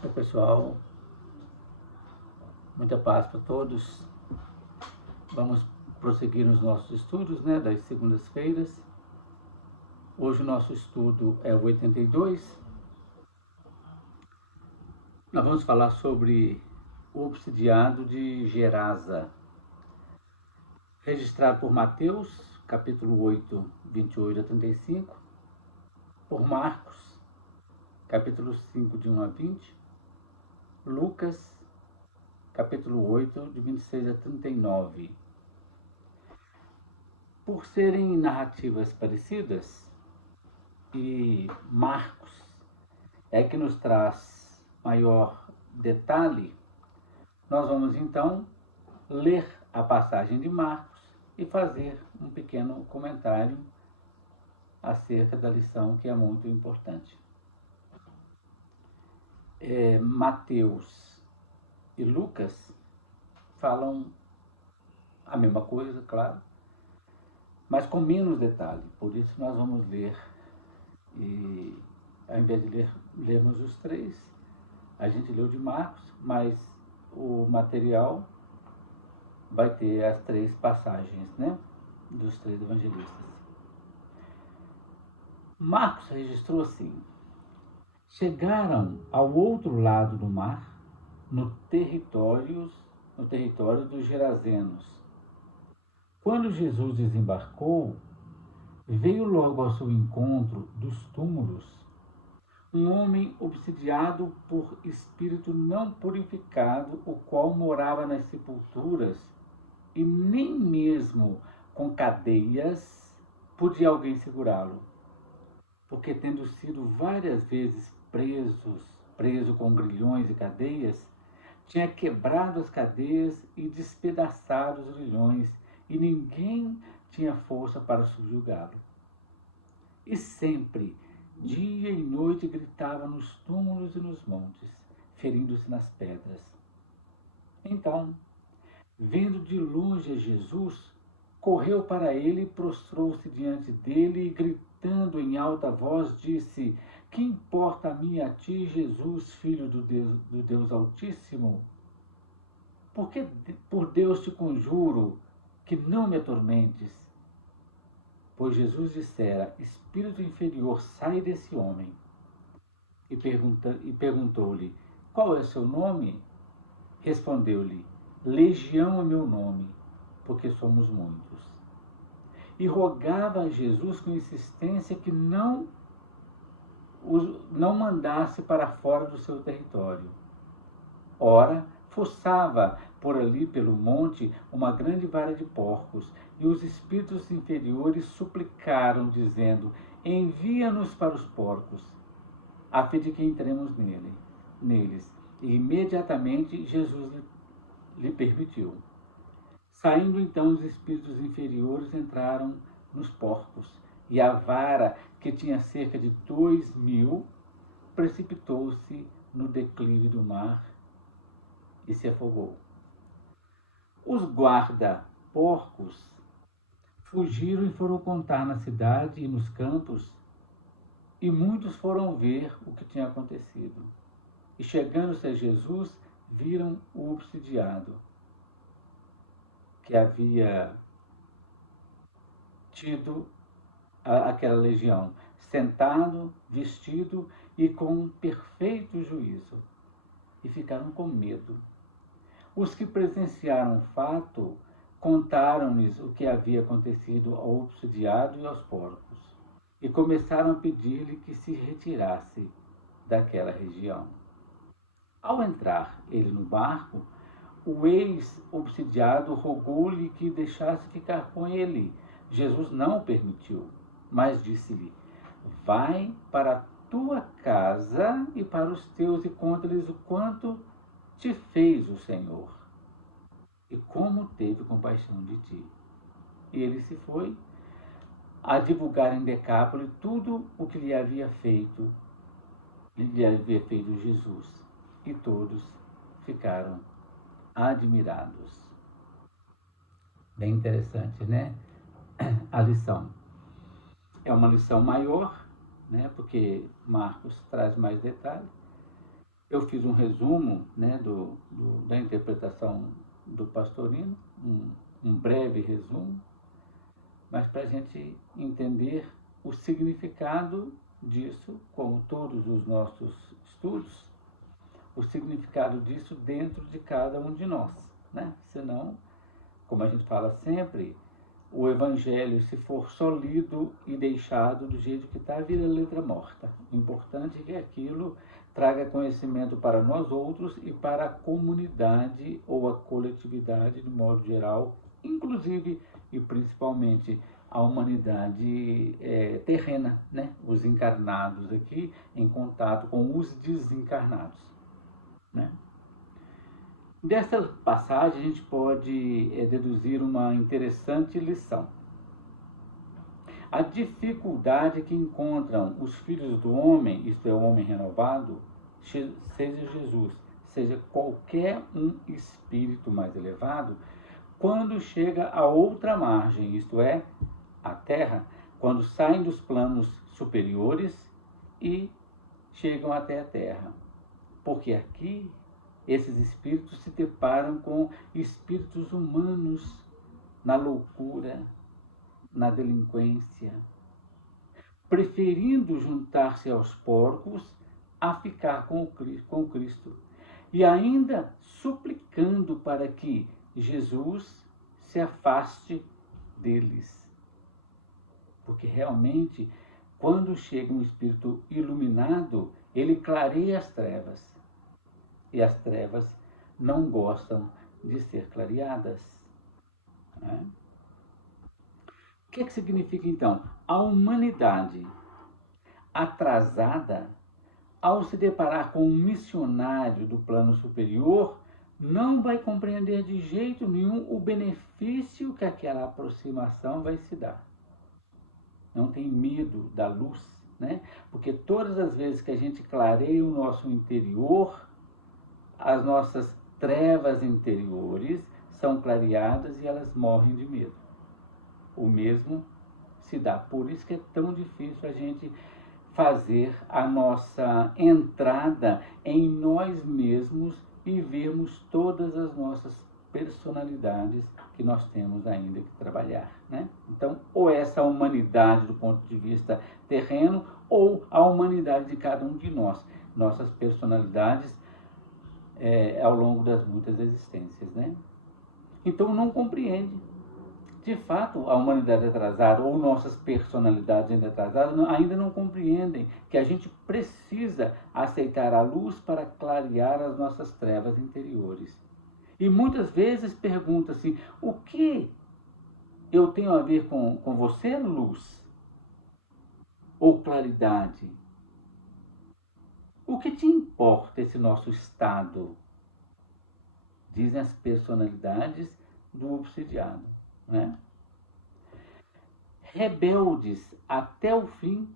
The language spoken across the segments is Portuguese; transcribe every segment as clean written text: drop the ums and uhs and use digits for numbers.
Oi, pessoal, muita paz para todos. Vamos prosseguir nos nossos estudos, das segundas-feiras. Hoje o nosso estudo é o 82. Nós vamos falar sobre o obsidiado de Gerasa, registrado por Mateus, capítulo 8, 28 a 35, por Marcos, capítulo 5, de 1 a 20, Lucas, capítulo 8, de 26 a 39. Por serem narrativas parecidas, e Marcos é que nos traz maior detalhe, nós vamos então ler a passagem de Marcos e fazer um pequeno comentário acerca da lição, que é muito importante. Mateus e Lucas falam a mesma coisa, claro, mas com menos detalhe. Por isso nós vamos ler, e ao invés de lermos os três, a gente leu de Marcos, mas o material vai ter as três passagens, dos três evangelistas. Marcos registrou assim: chegaram ao outro lado do mar, no território dos Gerazenos. Quando Jesus desembarcou, veio logo ao seu encontro dos túmulos um homem obsidiado por espírito não purificado, o qual morava nas sepulturas, e nem mesmo com cadeias podia alguém segurá-lo, porque tendo sido várias vezes preso com grilhões e cadeias, tinha quebrado as cadeias e despedaçado os grilhões, e ninguém tinha força para subjugá-lo. E sempre, dia e noite, gritava nos túmulos e nos montes, ferindo-se nas pedras. Então, vendo de longe a Jesus, correu para ele e prostrou-se diante dele e, gritando em alta voz, disse: que importa a mim a ti, Jesus, filho do Deus Altíssimo? Porque por Deus te conjuro que não me atormentes. Pois Jesus dissera: espírito inferior, sai desse homem. E perguntou-lhe: qual é o seu nome? Respondeu-lhe: Legião é meu nome, porque somos muitos. E rogava a Jesus com insistência que não mandasse para fora do seu território. Ora, fuçava por ali pelo monte uma grande vara de porcos, e os espíritos inferiores suplicaram, dizendo: envia-nos para os porcos, a fim de que entremos neles. E imediatamente Jesus lhe permitiu. Saindo então os espíritos inferiores, entraram nos porcos, e a vara, que tinha cerca de 2.000, precipitou-se no declive do mar e se afogou. Os guarda-porcos fugiram e foram contar na cidade e nos campos, e muitos foram ver o que tinha acontecido. E chegando-se a Jesus, viram o obsidiado, que havia tido aquela legião, sentado, vestido e com perfeito juízo, e ficaram com medo. Os que presenciaram o fato contaram-lhes o que havia acontecido ao obsidiado e aos porcos, e começaram a pedir-lhe que se retirasse daquela região. Ao entrar ele no barco, o ex-obsidiado rogou-lhe que deixasse ficar com ele. Jesus não o permitiu, mas disse-lhe: vai para a tua casa e para os teus e conta-lhes o quanto te fez o Senhor e como teve compaixão de ti. E ele se foi a divulgar em Decápole tudo o que lhe havia feito Jesus, e todos ficaram admirados. Bem interessante, né? A lição é uma lição maior, porque Marcos traz mais detalhes, Eu fiz um resumo, né, da interpretação do Pastorino, um breve resumo, mas para a gente entender o significado disso, como todos os nossos estudos, o significado disso dentro de cada um de nós, né? Senão, como a gente fala sempre, o Evangelho, se for só lido e deixado do jeito que está, vira letra morta. O importante é que aquilo traga conhecimento para nós outros e para a comunidade ou a coletividade, de modo geral, inclusive e principalmente a humanidade terrena, né? Os encarnados aqui em contato com os desencarnados, né? Dessa passagem a gente pode deduzir uma interessante lição. A dificuldade que encontram os filhos do homem, isto é, o homem renovado, seja Jesus, seja qualquer um espírito mais elevado, quando chega a outra margem, isto é, a Terra, quando saem dos planos superiores e chegam até a Terra. Porque aqui esses espíritos se deparam com espíritos humanos na loucura, na delinquência, preferindo juntar-se aos porcos a ficar com o Cristo. E ainda suplicando para que Jesus se afaste deles. Porque realmente, quando chega um espírito iluminado, ele clareia as trevas. E as trevas não gostam de ser clareadas. Né? O que significa então? A humanidade atrasada, ao se deparar com um missionário do plano superior, não vai compreender de jeito nenhum o benefício que aquela aproximação vai se dar. Não tem medo da luz, né? Porque todas as vezes que a gente clareia o nosso interior, as nossas trevas interiores são clareadas e elas morrem de medo. O mesmo se dá. Por isso que é tão difícil a gente fazer a nossa entrada em nós mesmos e vermos todas as nossas personalidades que nós temos ainda que trabalhar, né? Então, ou essa humanidade do ponto de vista terreno, ou a humanidade de cada um de nós, nossas personalidades ao longo das muitas existências, né? Então não compreende. De fato, a humanidade atrasada ou nossas personalidades ainda atrasadas ainda não compreendem que a gente precisa aceitar a luz para clarear as nossas trevas interiores. E muitas vezes pergunta-se, o que eu tenho a ver com você, luz? Ou claridade? O que te importa esse nosso estado? Dizem as personalidades do obsidiado, né? Rebeldes até o fim,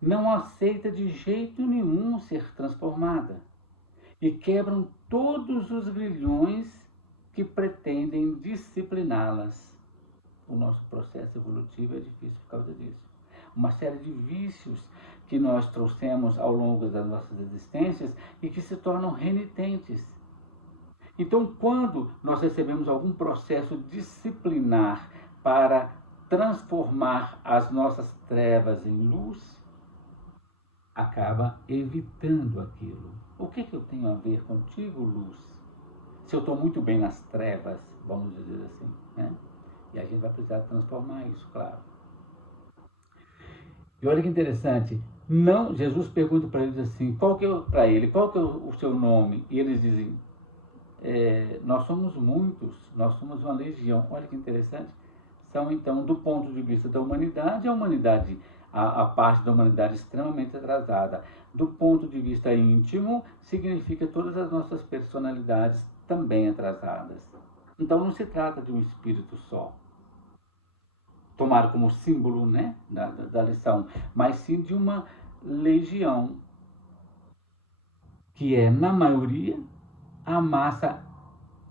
não aceita de jeito nenhum ser transformada e quebram todos os grilhões que pretendem discipliná-las. O nosso processo evolutivo é difícil por causa disso. Uma série de vícios que nós trouxemos ao longo das nossas existências e que se tornam renitentes. Então, quando nós recebemos algum processo disciplinar para transformar as nossas trevas em luz, acaba evitando aquilo. O que eu tenho a ver contigo, luz? Se eu estou muito bem nas trevas, vamos dizer assim, né? E a gente vai precisar transformar isso, claro. E olha que interessante, não, Jesus pergunta para eles assim, qual que é o seu nome? E eles dizem, nós somos muitos, nós somos uma legião. Olha que interessante. São então, do ponto de vista da humanidade, a parte da humanidade extremamente atrasada. Do ponto de vista íntimo, significa todas as nossas personalidades também atrasadas. Então não se trata de um espírito só, tomar como símbolo, né, da lição, mas sim de uma legião, que é, na maioria, a massa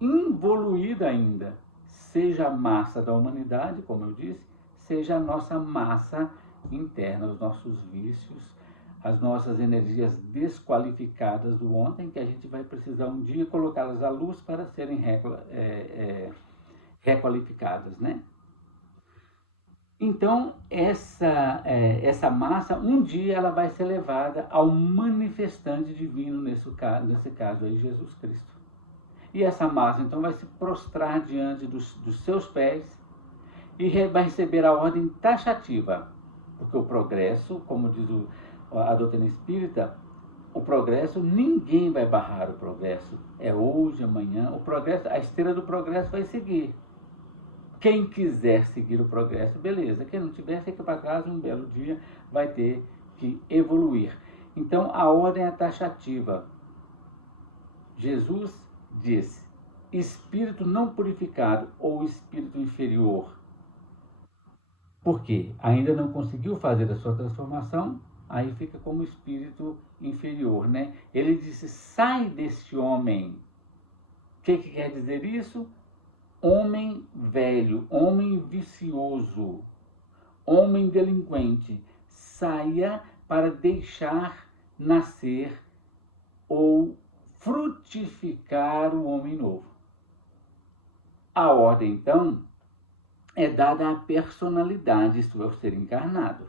involuída ainda, seja a massa da humanidade, como eu disse, seja a nossa massa interna, os nossos vícios, as nossas energias desqualificadas do ontem, que a gente vai precisar um dia colocá-las à luz para serem requalificadas, né? Então, essa massa, um dia ela vai ser levada ao manifestante divino, nesse caso aí, Jesus Cristo. E essa massa, então, vai se prostrar diante dos seus pés e vai receber a ordem taxativa, porque o progresso, como diz a doutrina espírita, o progresso, ninguém vai barrar o progresso. É hoje, amanhã, o progresso, a esteira do progresso vai seguir. Quem quiser seguir o progresso, beleza. Quem não tiver, fica para casa, um belo dia vai ter que evoluir. Então, a ordem é taxativa. Jesus disse: espírito não purificado ou espírito inferior. Por quê? Ainda não conseguiu fazer a sua transformação, aí fica como espírito inferior, né? Ele disse: sai deste homem. O que quer dizer isso? Homem velho, homem vicioso, homem delinquente, saia para deixar nascer ou frutificar o homem novo. A ordem, então, é dada à personalidade, isto é, o ser encarnado.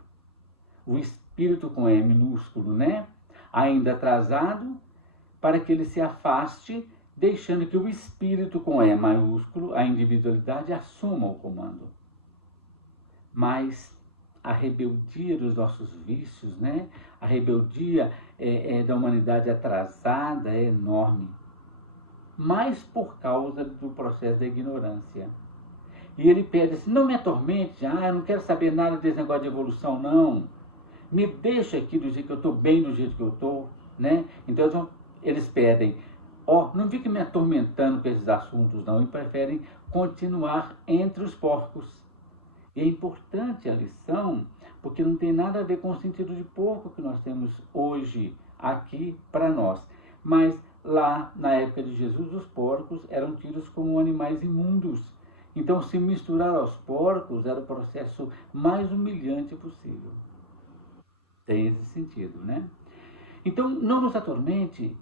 O espírito com E minúsculo, né? Ainda atrasado, para que ele se afaste, deixando que o espírito com E maiúsculo, a individualidade, assuma o comando. Mas a rebeldia dos nossos vícios, né? A rebeldia da humanidade atrasada é enorme. Mas por causa do processo da ignorância. E ele pede assim: não me atormente, eu não quero saber nada desse negócio de evolução, não. Me deixa aqui do jeito que eu estou, bem do jeito que eu estou, né? Então eles pedem: não fique me atormentando com esses assuntos, não. E preferem continuar entre os porcos. E é importante a lição, porque não tem nada a ver com o sentido de porco que nós temos hoje aqui para nós. Mas lá, na época de Jesus, os porcos eram tidos como animais imundos. Então, se misturar aos porcos era o processo mais humilhante possível. Tem esse sentido, né? Então, não nos atormente.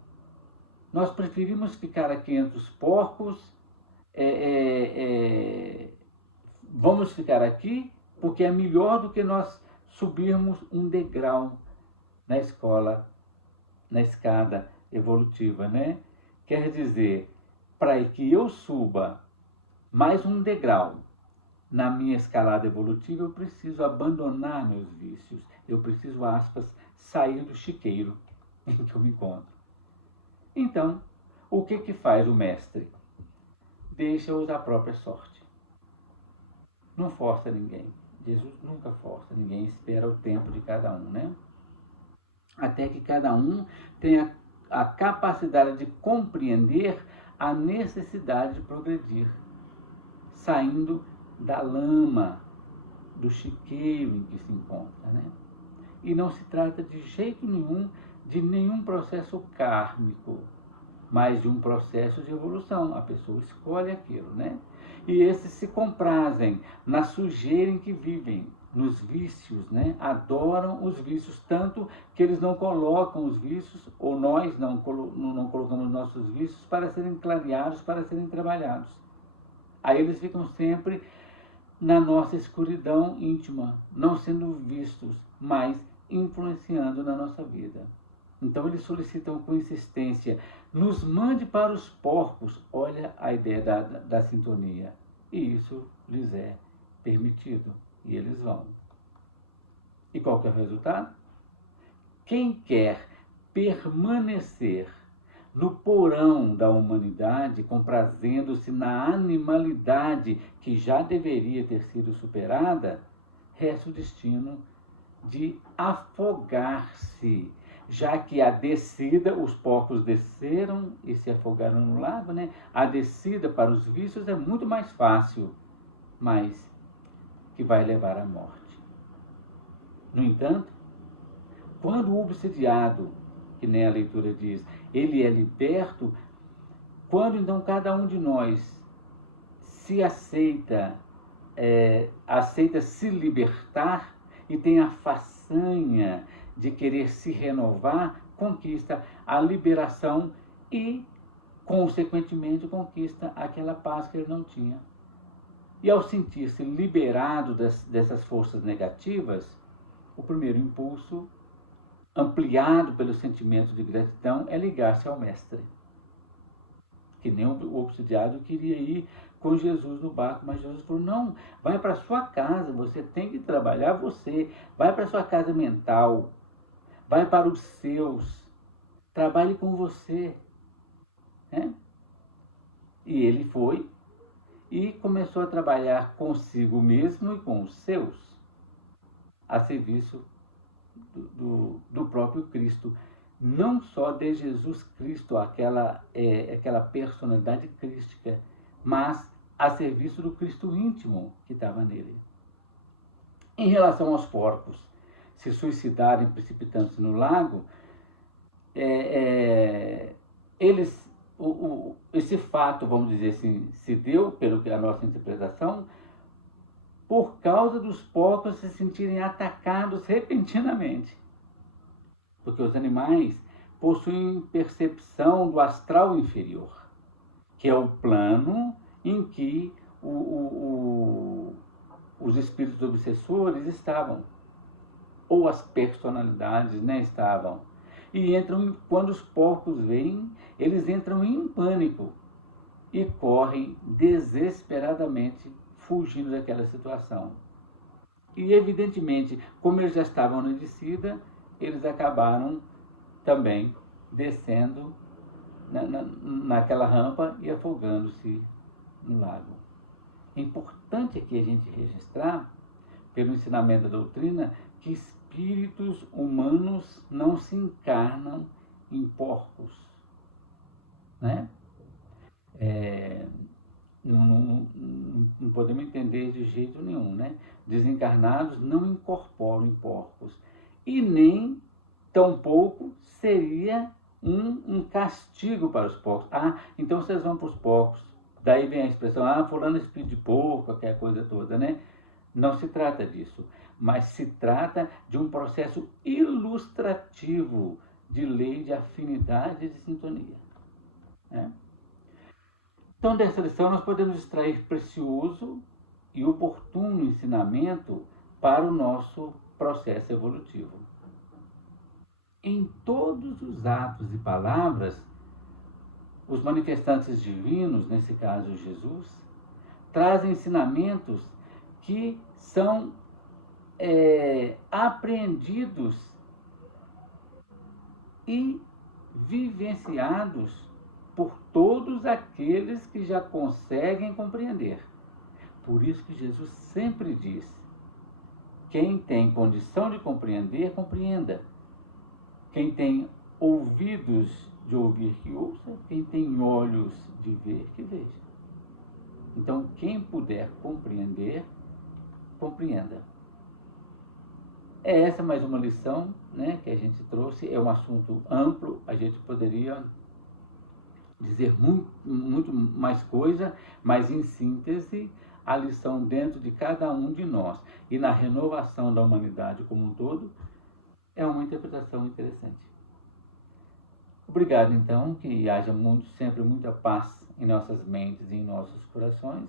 Nós preferimos ficar aqui entre os porcos. Vamos ficar aqui porque é melhor do que nós subirmos um degrau na escada evolutiva, né? Quer dizer, para que eu suba mais um degrau na minha escalada evolutiva, eu preciso abandonar meus vícios. Eu preciso, aspas, sair do chiqueiro em que eu me encontro. Então, o que faz o mestre? Deixa-os à própria sorte. Não força ninguém. Jesus nunca força ninguém, espera o tempo de cada um, né? Até que cada um tenha a capacidade de compreender a necessidade de progredir, saindo da lama, do chiqueiro em que se encontra, né? E não se trata de jeito nenhum de nenhum processo kármico, mas de um processo de evolução. A pessoa escolhe aquilo, né? E esses se comprazem na sujeira em que vivem, nos vícios, né? Adoram os vícios, tanto que eles não colocam os vícios, ou nós não colocamos nossos vícios para serem clareados, para serem trabalhados. Aí eles ficam sempre na nossa escuridão íntima, não sendo vistos, mas influenciando na nossa vida. Então eles solicitam com insistência: nos mande para os porcos. Olha a ideia da sintonia. E isso lhes é permitido. E eles vão. E qual que é o resultado? Quem quer permanecer no porão da humanidade, comprazendo-se na animalidade que já deveria ter sido superada, resta o destino de afogar-se, já que a descida, os porcos desceram e se afogaram no lago, né? A descida para os vícios é muito mais fácil, mas que vai levar à morte. No entanto, quando o obsidiado, que nem a leitura diz, ele é liberto, quando então cada um de nós se aceita se libertar e tem a façanha de querer se renovar, conquista a liberação e, consequentemente, conquista aquela paz que ele não tinha. E ao sentir-se liberado dessas forças negativas, o primeiro impulso, ampliado pelo sentimento de gratidão, é ligar-se ao Mestre. Que nem o obsidiado queria ir com Jesus no barco, mas Jesus falou, não, vai para sua casa, você tem que trabalhar você, vai para sua casa mental, vai para os seus, trabalhe com você. Né? E ele foi e começou a trabalhar consigo mesmo e com os seus, a serviço do próprio Cristo. Não só de Jesus Cristo, aquela personalidade crística, mas a serviço do Cristo íntimo que estava nele. Em relação aos porcos se suicidarem precipitando-se no lago, esse fato, vamos dizer assim, se deu, pelo que a nossa interpretação, por causa dos porcos se sentirem atacados repentinamente. Porque os animais possuem percepção do astral inferior, que é o plano em que os espíritos obsessores estavam, ou as personalidades, né, estavam. E quando os porcos vêm, eles entram em pânico e correm desesperadamente fugindo daquela situação. E evidentemente, como eles já estavam na descida, eles acabaram também descendo naquela rampa e afogando-se no lago. É importante aqui a gente registrar, pelo ensinamento da doutrina, que espíritos humanos não se encarnam em porcos. Né? Não podemos entender de jeito nenhum. Né? Desencarnados não incorporam em porcos. E nem, tampouco, seria um castigo para os porcos. Ah, então vocês vão para os porcos. Daí vem a expressão, fulano é espírito de porco, aquela coisa toda, né? Não se trata disso, mas se trata de um processo ilustrativo de lei de afinidade e de sintonia. Né? Então, dessa lição, nós podemos extrair precioso e oportuno ensinamento para o nosso processo evolutivo. Em todos os atos e palavras, os manifestantes divinos, nesse caso Jesus, trazem ensinamentos que são apreendidos e vivenciados por todos aqueles que já conseguem compreender. Por isso que Jesus sempre diz, quem tem condição de compreender, compreenda. Quem tem ouvidos de ouvir, que ouça. Quem tem olhos de ver, que veja. Então, quem puder compreender, compreenda. É essa mais uma lição, né, que a gente trouxe. É um assunto amplo, a gente poderia dizer muito mais coisa, mas em síntese, a lição dentro de cada um de nós e na renovação da humanidade como um todo, é uma interpretação interessante. Obrigado, então, que haja sempre muita paz em nossas mentes e em nossos corações.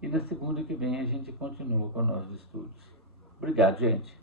E na segunda que vem a gente continua com nossos estudos. Obrigado, gente.